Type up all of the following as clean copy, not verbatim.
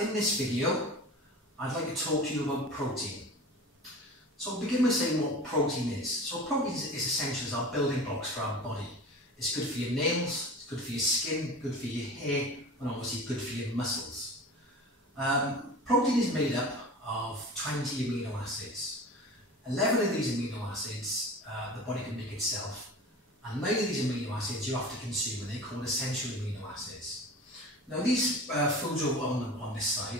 In this video, I'd like to talk to you about protein. So I'll begin with saying what protein is. So protein is essential as our building blocks for our body. It's good for your nails, it's good for your skin, good for your hair, and obviously good for your muscles. Protein is made up of 20 amino acids. 11 of these amino acids the body can make itself, and 9 of these amino acids you have to consume, and they're called essential amino acids. Now these foods over on this side,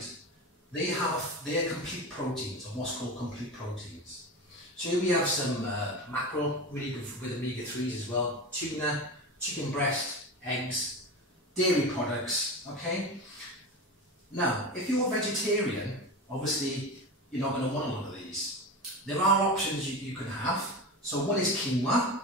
they are complete proteins, or what's called complete proteins. So here we have some mackerel, really good with omega-3s as well, tuna, chicken breast, eggs, dairy products, okay? Now, if you're a vegetarian, obviously you're not going to want a lot of these. There are options you can have. So one is quinoa.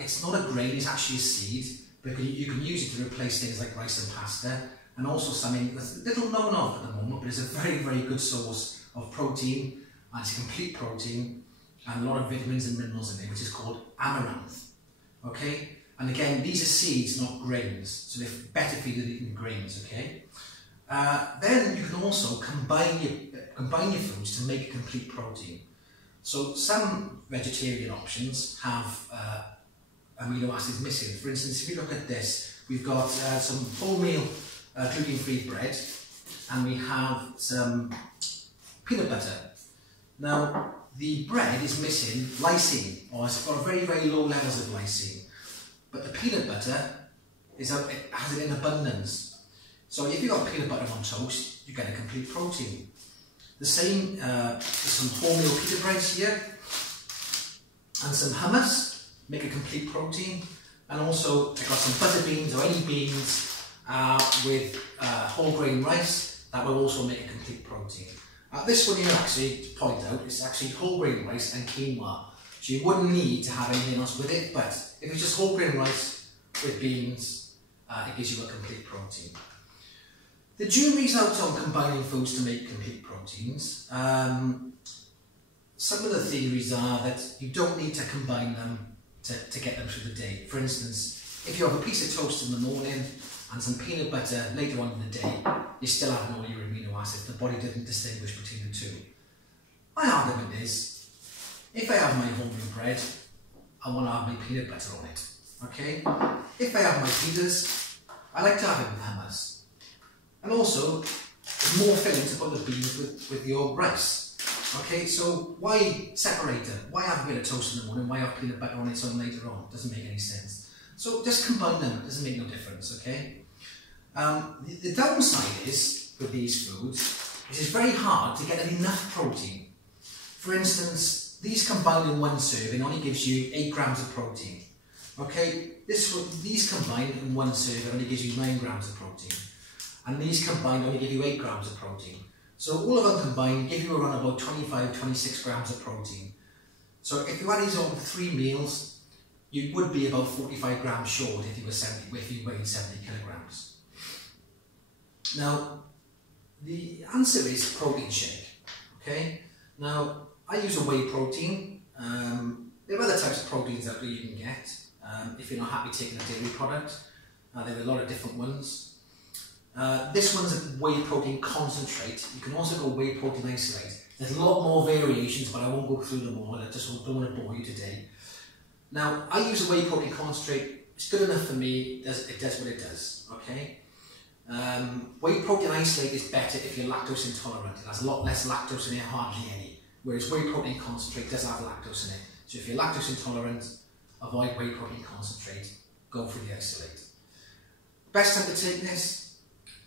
It's not a grain, it's actually a seed, but you can use it to replace things like rice and pasta, and also something that's little known of at the moment, but it's a very, very good source of protein, and it's a complete protein, and a lot of vitamins and minerals in there, which is called amaranth. Okay? And again, these are seeds, not grains, so they're better for you than eating grains, okay? Then you can also combine your foods to make a complete protein. So some vegetarian options have amino acids missing. For instance, if you look at this, we've got some wholemeal gluten-free bread, and we have some peanut butter. Now, the bread is missing lysine, or it's got very, very low levels of lysine, but the peanut butter it has it in abundance. So if you've got peanut butter on toast, you get a complete protein. The same, there's some wholemeal pita breads here, and some hummus make a complete protein, and also I've got some butter beans or any beans with whole grain rice that will also make a complete protein. This one here, actually, to point out, is actually whole grain rice and quinoa, so you wouldn't need to have anything else with it, but if it's just whole grain rice with beans, it gives you a complete protein. The jury's out on combining foods to make complete proteins. Some of the theories are that you don't need to combine them to get them through the day. For instance, if you have a piece of toast in the morning and some peanut butter later on in the day, you still have all your amino acids. The body doesn't distinguish between the two. My argument is, if I have my wholemeal bread, I want to have my peanut butter on it. Okay? If I have my pitas, I like to have it with hummus. And also, it's more filling to put the beans with your rice. Okay, so why separate them? Why have a bit of toast in the morning? Why have peanut butter on its own later on? Doesn't make any sense. So just combine them, it doesn't make no difference, okay? The downside is, with these foods, is it's very hard to get enough protein. For instance, these combined in one serving only gives you 8 grams of protein. Okay, these combined in one serving only gives you 9 grams of protein. And these combined only give you 8 grams of protein. So all of them combined give you around about 25-26 grams of protein. So if you had these over 3 meals, you would be about 45 grams short if you weighed 70 kilograms. Now, the answer is protein shake. Okay. Now, I use a whey protein. There are other types of proteins that you can get if you're not happy taking a dairy product. There are a lot of different ones. This one's a whey protein concentrate. You can also go whey protein isolate. There's a lot more variations, but I won't go through them all. I just don't want to bore you today. Now, I use a whey protein concentrate. It's good enough for me. It does what it does. Okay. Whey protein isolate is better if you're lactose intolerant. It has a lot less lactose in it, hardly any. Whereas whey protein concentrate does have lactose in it. So if you're lactose intolerant, avoid whey protein concentrate. Go for the isolate. Best time to take this.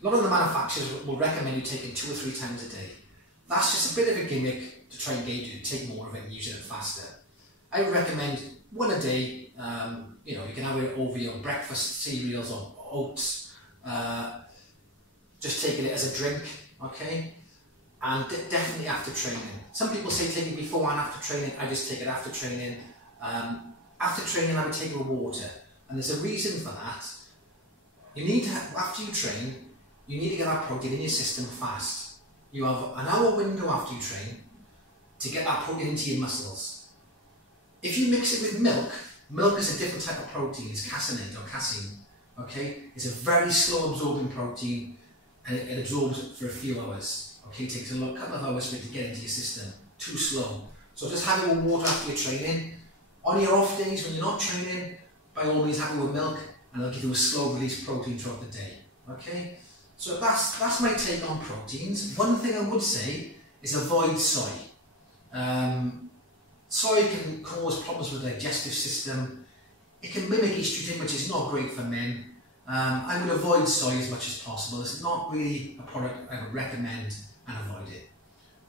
A lot of the manufacturers will recommend you taking 2 or 3 times a day. That's just a bit of a gimmick to try and get you to take more of it and use it faster. I would recommend 1 a day. You can have it over your breakfast cereals or oats. Just taking it as a drink, okay? And definitely after training. Some people say take it before and after training. I just take it after training. After training, I would take it with water. And there's a reason for that. You need to, after you train, you need to get that protein in your system fast. You have an hour window after you train to get that protein into your muscles. If you mix it with milk, milk is a different type of protein, it's caseinate or casein. Okay, it's a very slow absorbing protein. and it absorbs it for a few hours. Okay, it takes a couple of hours for it to get into your system. Too slow. So just have it with water after your training. On your off days when you're not training, by all means have it with milk, and it'll give you a slow release protein throughout the day. Okay, so that's my take on proteins. One thing I would say is avoid soy. Soy can cause problems with the digestive system. It can mimic estrogen, which is not great for men. I would avoid soy as much as possible. It's not really a product I would recommend, and avoid it.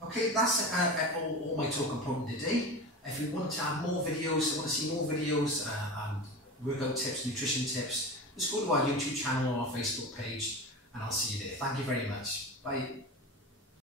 Okay, that's all my talk on protein today. If you want to have more videos, want to see more videos and workout tips, nutrition tips, just go to our YouTube channel or our Facebook page, and I'll see you there. Thank you very much. Bye.